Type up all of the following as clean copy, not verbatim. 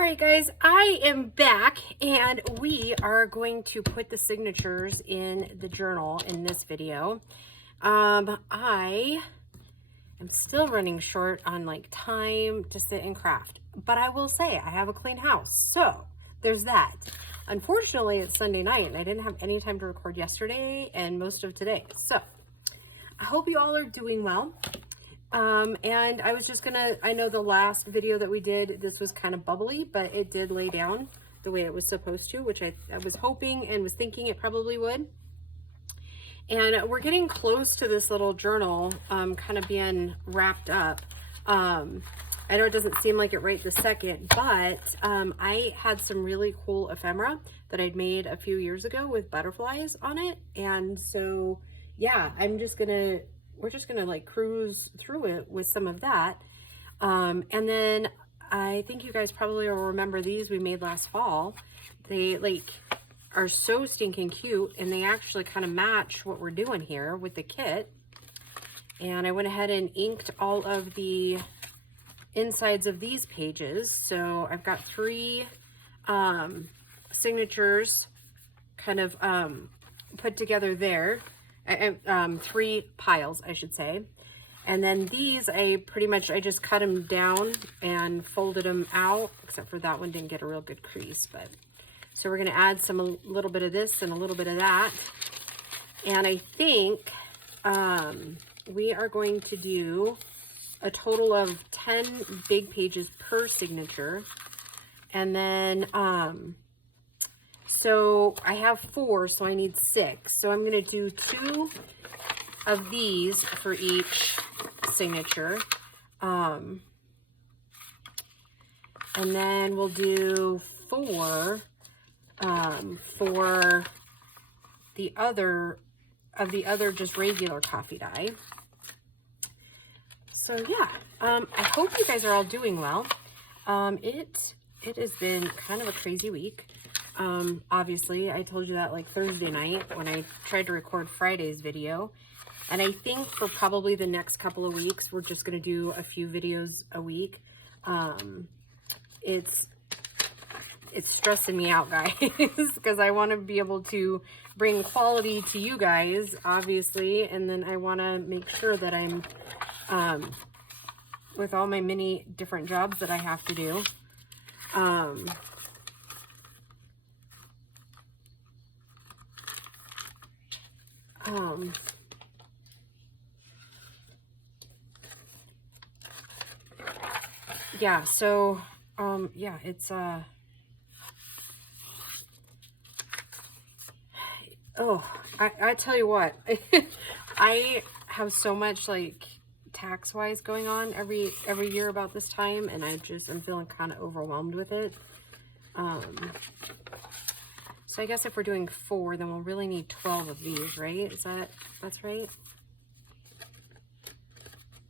All right, guys, I am back and we are going to put the signatures in the journal in this video. I am still running short on like time to sit and craft, but I will say I have a clean house. So there's that. Unfortunately, it's Sunday night and I didn't have any time to record yesterday and most of today. So I hope you all are doing well. And I was just I know the last video that we did, this was kind of bubbly, but it did lay down the way it was supposed to, which I was hoping and was thinking it probably would. And we're getting close to this little journal, kind of being wrapped up. I know it doesn't seem like it right this second, but, I had some really cool ephemera that I'd made a few years ago with butterflies on it. And so, yeah, we're just gonna like cruise through it with some of that. And then I think you guys probably will remember these we made last fall. They like are so stinking cute and they actually kind of match what we're doing here with the kit. And I went ahead and inked all of the insides of these pages. So I've got three signatures kind of put together there. Three piles, I should say. And then these, I just cut them down and folded them out, except for that one didn't get a real good crease. But so we're going to add a little bit of this and a little bit of that. And I think we are going to do a total of 10 big pages per signature. And then so I have 4, so I need 6. So I'm going to do 2 of these for each signature. And then we'll do 4 for the other just regular coffee dye. So yeah, I hope you guys are all doing well. It has been kind of a crazy week. Obviously I told you that like Thursday night when I tried to record Friday's video, and I think for probably the next couple of weeks we're just going to do a few videos a week. It's stressing me out, guys, because I want to be able to bring quality to you guys, obviously, and then I want to make sure that I'm with all my many different jobs that I have to do. Yeah, so, yeah, it's, I tell you what, I have so much, like, tax-wise going on every year about this time, and I'm feeling kind of overwhelmed with it. So I guess if we're doing 4, then we'll really need 12 of these, right? That's right?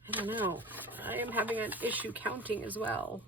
I don't know. I am having an issue counting as well.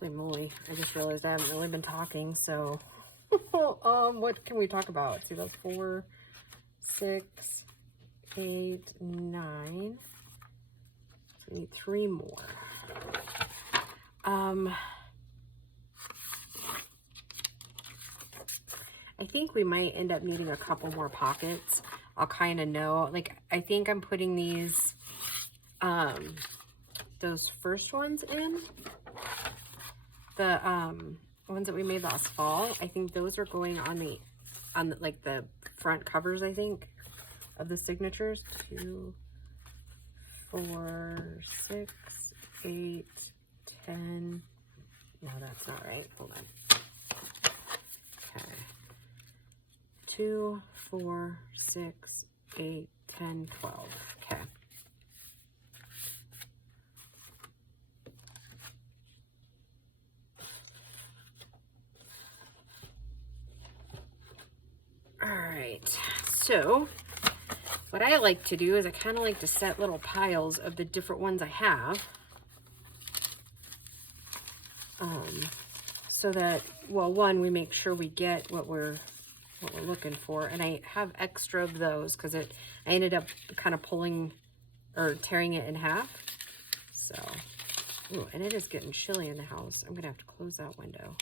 Holy moly, I just realized I haven't really been talking, so what can we talk about? Let's see, that's 4, 6, 8, 9. So we need 3 more. I think we might end up needing a couple more pockets. I'll kind of know, like, I think I'm putting these, those first ones in. The ones that we made last fall, I think those are going on the like the front covers, I think, of the signatures. 2, 4, 6, 8, 10. No, that's not right. Hold on. Okay. 2, 4, 6, 8, 10, 12. Okay. All right. So what I like to do is I kind of like to set little piles of the different ones I have. So that, well, one, we make sure we get what we're looking for. And I have extra of those because I ended up kind of pulling or tearing it in half. So, ooh, and it is getting chilly in the house. I'm gonna have to close that window.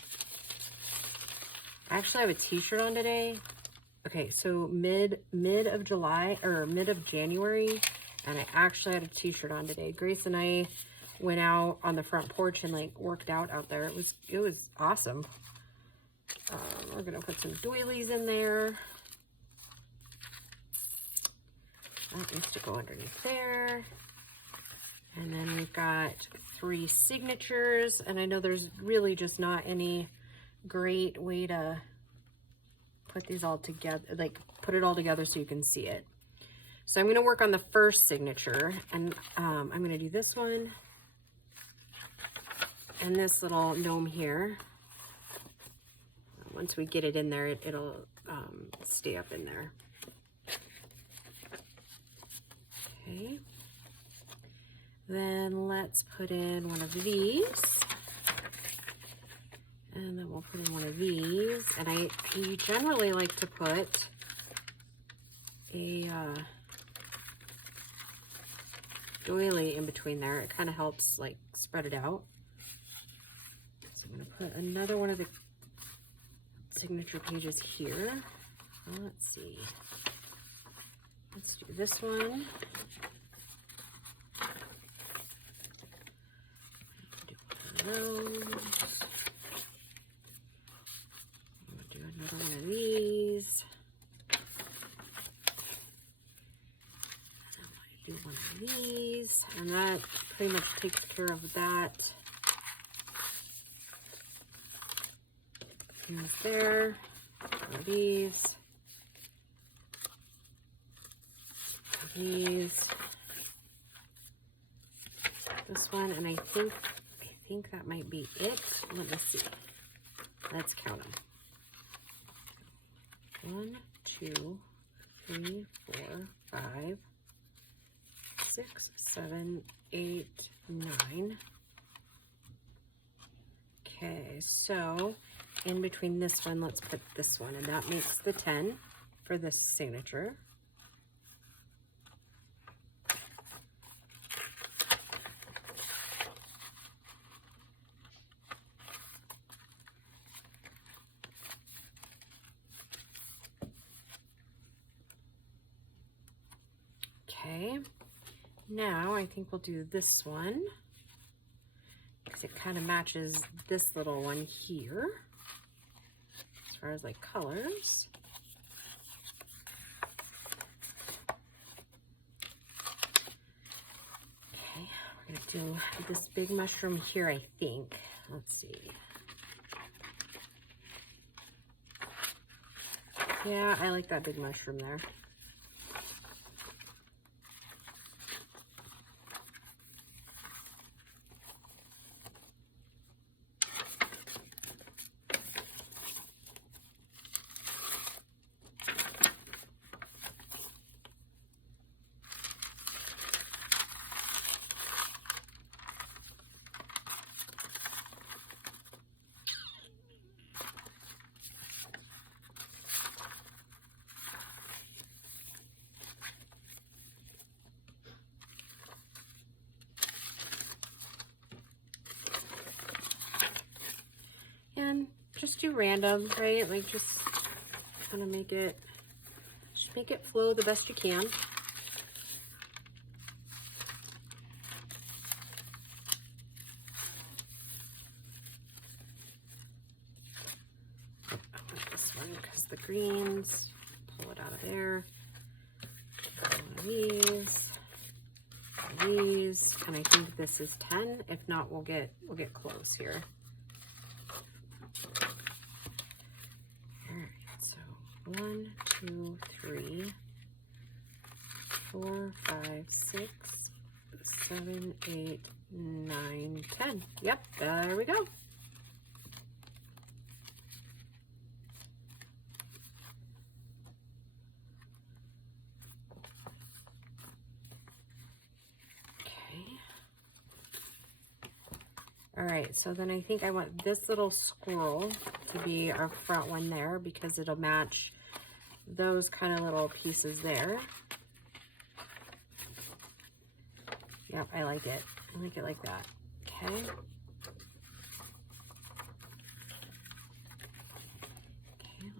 I actually have a t-shirt on today. Okay, so mid of July or mid of January, and I actually had a t-shirt on today. Grace and I went out on the front porch and like worked out there. It was awesome. We're gonna put some doilies in there. That needs to go underneath there. And then we've got 3 signatures, and I know there's really just not any great way to put these all together, like put it all together so you can see it. So I'm gonna work on the first signature, and I'm gonna do this one and this little gnome here. Once we get it in there, it'll stay up in there. Okay. Then let's put in one of these. And then we'll put in one of these. And I generally like to put a doily in between there. It kind of helps like spread it out. So I'm going to put another one of the signature pages here. Well, let's see. Let's do this one. Do one of those. Do another one of these. Do one of these, and that pretty much takes care of that. Here's there. One of these. These. This one, and I think that might be it. Let me see. Let's count them. 1, 2, 3, 4, 5, 6, 7, 8, 9. Okay, so in between this one, let's put this one, and that makes the 10 for this signature. Okay, now I think we'll do this one because it kind of matches this little one here as far as like colors. Okay, we're gonna do this big mushroom here, I think. Let's see. Yeah, I like that big mushroom there. And just do random, right? Like just kind of make it flow the best you can. I want this one because the greens, pull it out of there. These, and I think this is 10. If not, we'll get close here. All right, so 1, 2, 3, 4, 5, 6, 7, 8, 9, 10. Yep, there we go. All right, so then I think I want this little squirrel to be our front one there because it'll match those kind of little pieces there. Yep, I like it. I like it like that. Okay. Okay,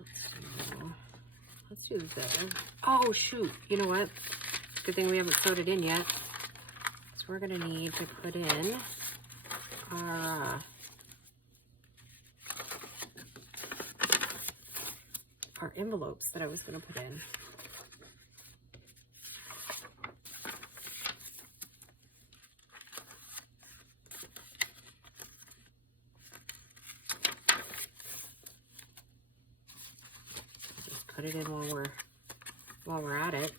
let's do this. Oh, shoot. You know what? Good thing we haven't sewed it in yet. So we're going to need to put in our envelopes that I was going to put in. Just put it in while we're at it.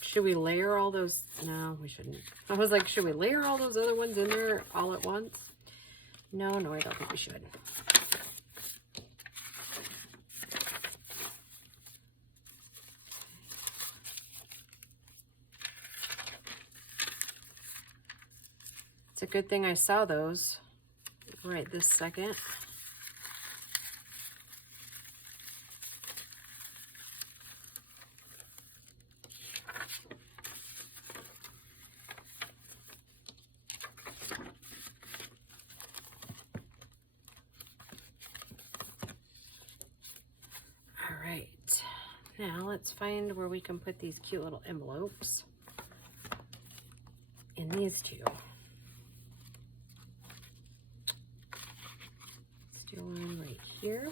Should we layer all those? No, we shouldn't. I was like, should we layer all those other ones in there all at once? No, I don't think we should. It's a good thing I saw those right this second. Now let's find where we can put these cute little envelopes in these two. Let's do one right here.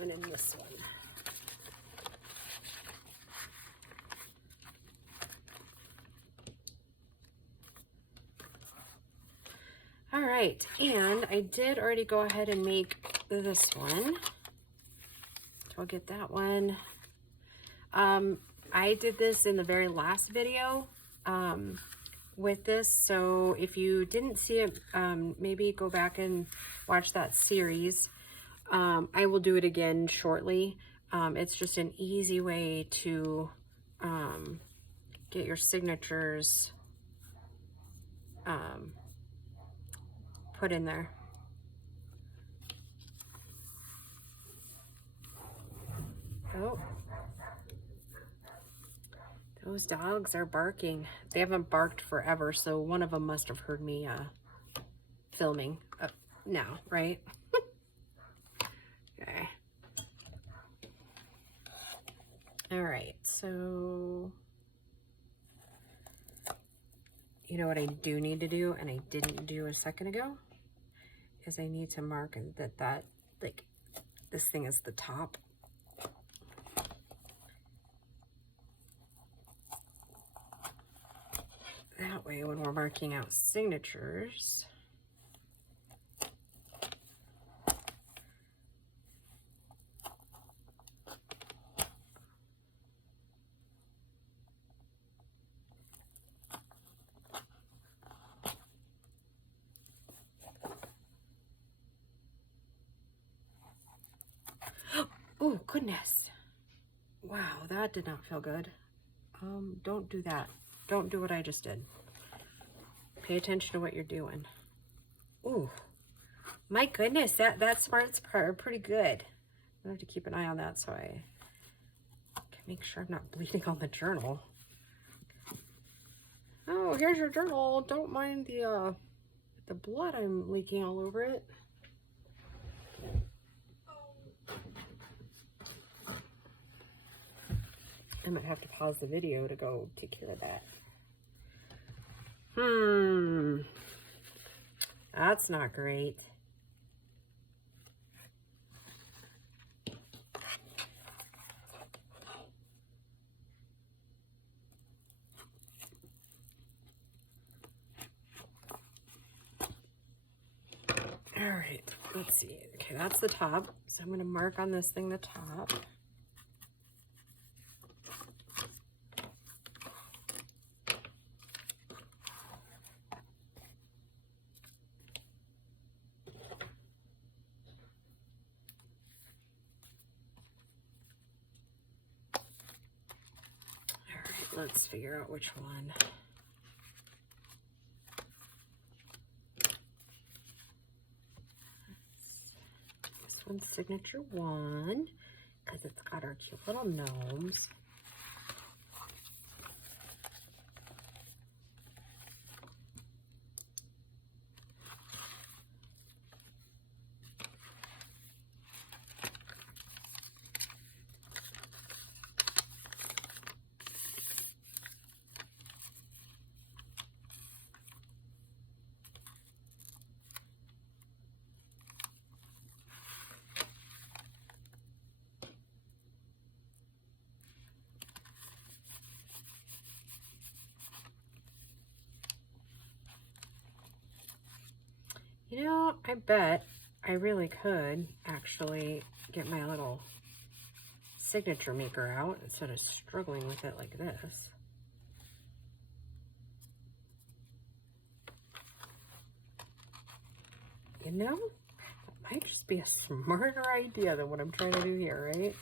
And in this one. All right, and I did already go ahead and make this one. So I'll get that one. I did this in the very last video with this, so if you didn't see it, maybe go back and watch that series. I will do it again shortly. It's just an easy way to get your signatures put in there. Oh, those dogs are barking. They haven't barked forever, so one of them must have heard me filming now, right? Okay. All right, so you know what I do need to do, and I didn't do a second ago, is I need to mark that like this thing is the top. That way, when we're marking out signatures, oh, goodness. Wow, that did not feel good. Don't do that. Don't do what I just did. Pay attention to what you're doing. Ooh, my goodness, that smart's pretty good. I have to keep an eye on that so I can make sure I'm not bleeding on the journal. Oh, here's your journal. Don't mind the blood I'm leaking all over it. might have to pause the video to go take care of that. That's not great. All right, let's see. Okay, that's the top. So I'm going to mark on this thing the top. All right, let's figure out which one. One's signature 1 because it's got our cute little gnomes. You know, I bet I really could actually get my little signature maker out instead of struggling with it like this. You know, that might just be a smarter idea than what I'm trying to do here, right?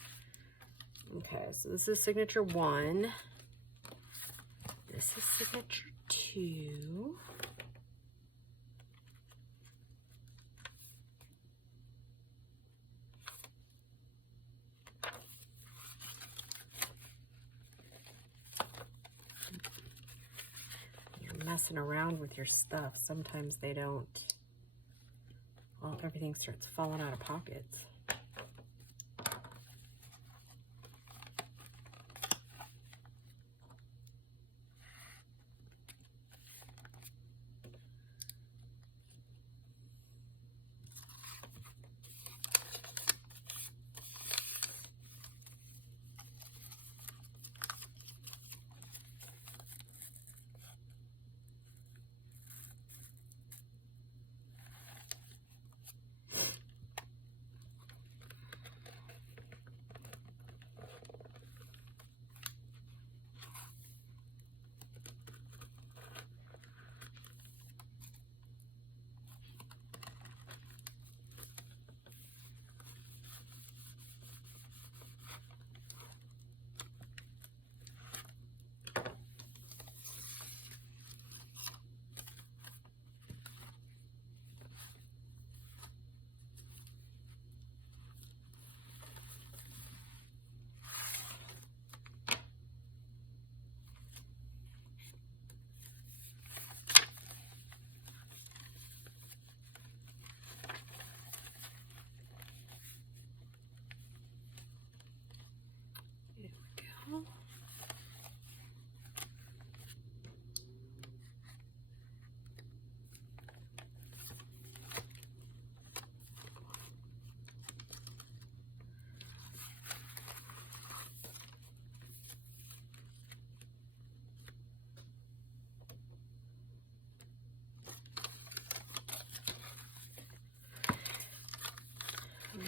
Okay, so this is signature 1. This is signature 2. Messing around with your stuff, sometimes they don't, well, everything starts falling out of pockets.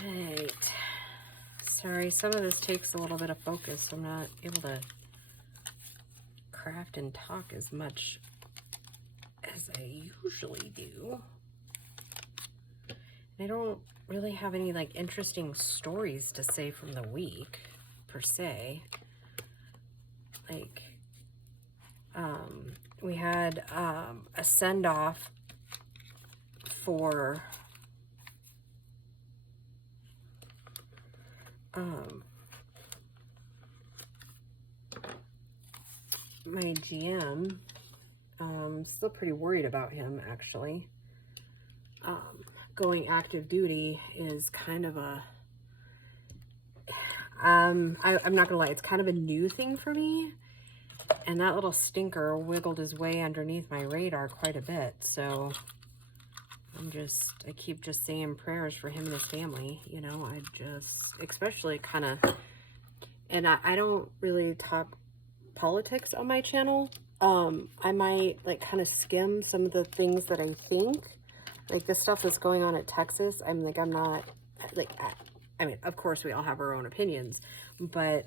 Right. Sorry, some of this takes a little bit of focus. I'm not able to craft and talk as much as I usually do. I don't really have any like interesting stories to say from the week per se. Like, we had a send-off for my GM. Still pretty worried about him, actually. Going active duty is kind of a, I'm not gonna lie, it's kind of a new thing for me. And that little stinker wiggled his way underneath my radar quite a bit. So I keep just saying prayers for him and his family. You know, especially kind of, and I don't really talk politics on my channel. I might like kind of skim some of the things that I think, like the stuff that's going on at Texas. I'm not like, I mean, of course we all have our own opinions, but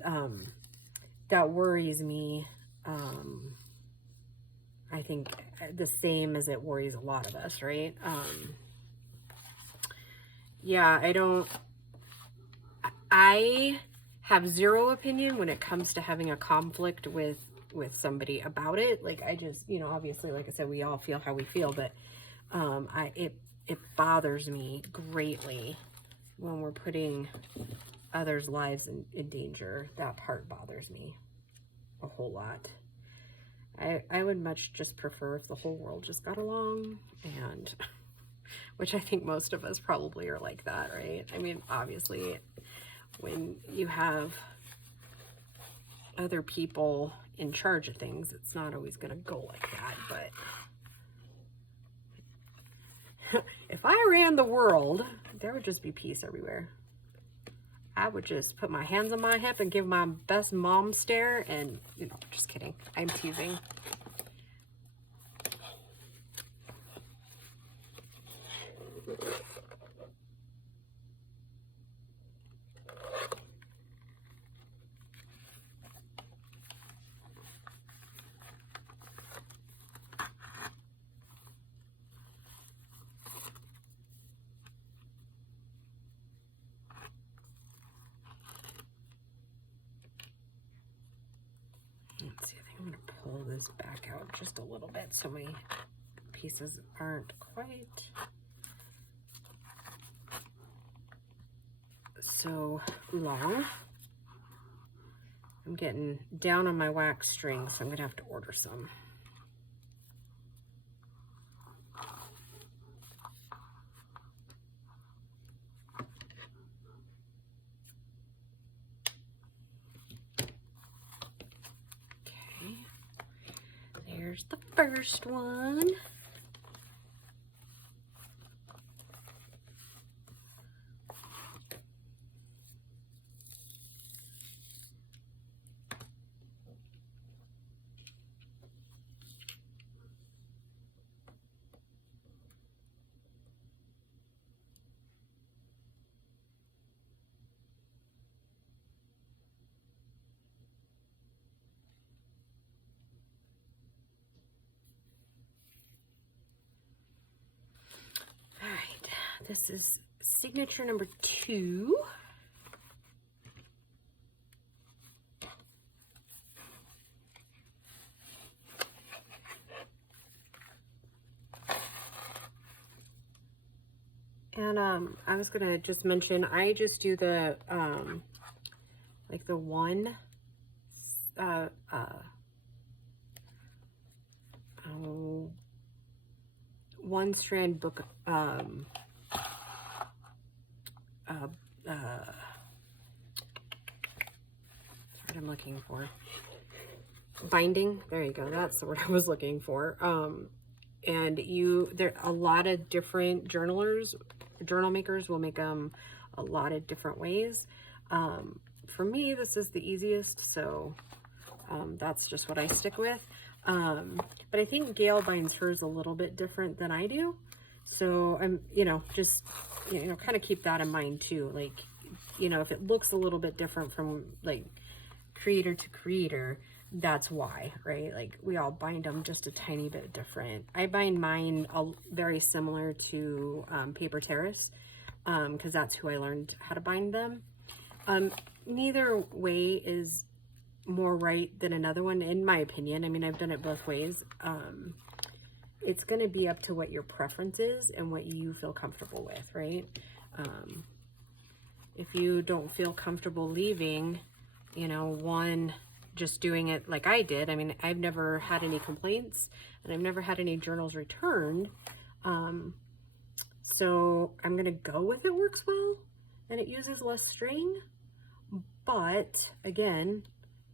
that worries me. I think the same as it worries a lot of us, right? Yeah, I have zero opinion when it comes to having a conflict with somebody about it. Like, I just, you know, obviously, like I said, we all feel how we feel, but it bothers me greatly when we're putting others' lives in danger. That part bothers me a whole lot. I would much just prefer if the whole world just got along, and which I think most of us probably are like that, right? I mean, obviously, when you have other people in charge of things, it's not always going to go like that, but if I ran the world, there would just be peace everywhere. I would just put my hands on my hip and give my best mom stare, and, you know, just kidding. I'm teasing. Let's see, I think I'm going to pull this back out just a little bit so my pieces aren't quite so long. I'm getting down on my wax string, so I'm going to have to order some. There's the first one. All right, this is signature number 2. And I was gonna just mention, I just do the like the one one strand book what I'm looking for. Binding, there you go, that's the word I was looking for. And there a lot of different journal makers will make them a lot of different ways. For me, this is the easiest, so that's just what I stick with. But I think Gail binds hers a little bit different than I do. So I'm, just, kind of keep that in mind too. Like, if it looks a little bit different from like creator to creator, that's why, right? Like, we all bind them just a tiny bit different. I bind mine very similar to Paper Terrace, because that's who I learned how to bind them. Neither way is more right than another one, in my opinion. I mean, I've done it both ways. It's going to be up to what your preference is and what you feel comfortable with, right? If you don't feel comfortable leaving, one, just doing it like I did. I mean, I've never had any complaints, and I've never had any journals returned. So I'm going to go with it works well and it uses less string, but but again,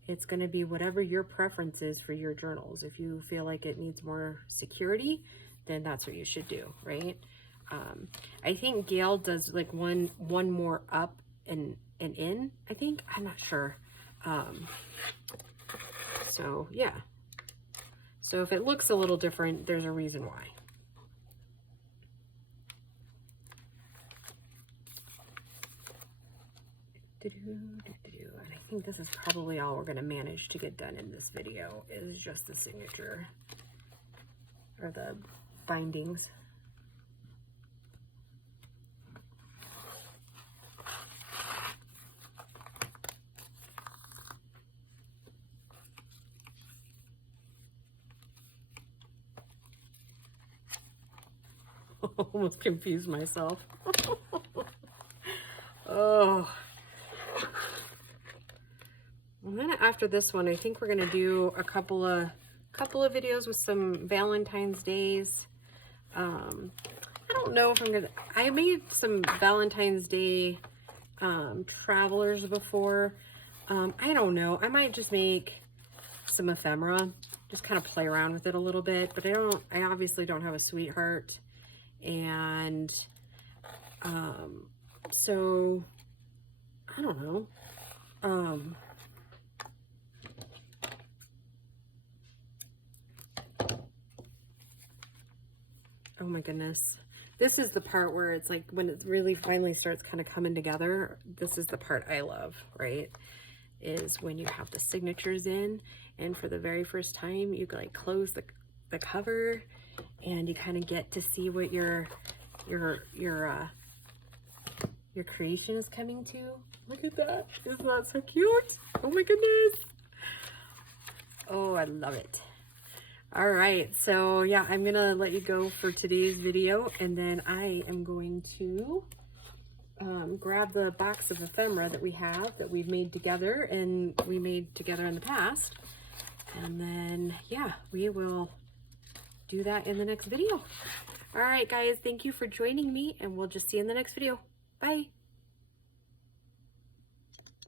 it's going to be whatever your preference is for your journals. If you feel like it needs more security, then that's what you should do, right? I think Gail does like one more up and in, I think. I'm not sure. So yeah. So if it looks a little different, there's a reason why. And I think this is probably all we're going to manage to get done in this video, is just the signature or the bindings. Almost confused myself. Oh. And then after this one, I think we're gonna do a couple of videos with some Valentine's Days. I don't know if I'm gonna. I made some Valentine's Day travelers before. I don't know. I might just make some ephemera, just kind of play around with it a little bit. But I obviously don't have a sweetheart, and so I don't know. Oh my goodness. This is the part where it's like when it really finally starts kind of coming together. This is the part I love, right? Is when you have the signatures in, and for the very first time you like close the cover, and you kind of get to see what your creation is coming to. Look at that. Isn't that so cute? Oh my goodness. Oh, I love it. All right, so yeah, I'm gonna let you go for today's video, and then I am going to grab the box of ephemera that we've made together, and we made together in the past, and then yeah, we will do that in the next video. All right, guys, thank you for joining me, and we'll just see you in the next video. Bye.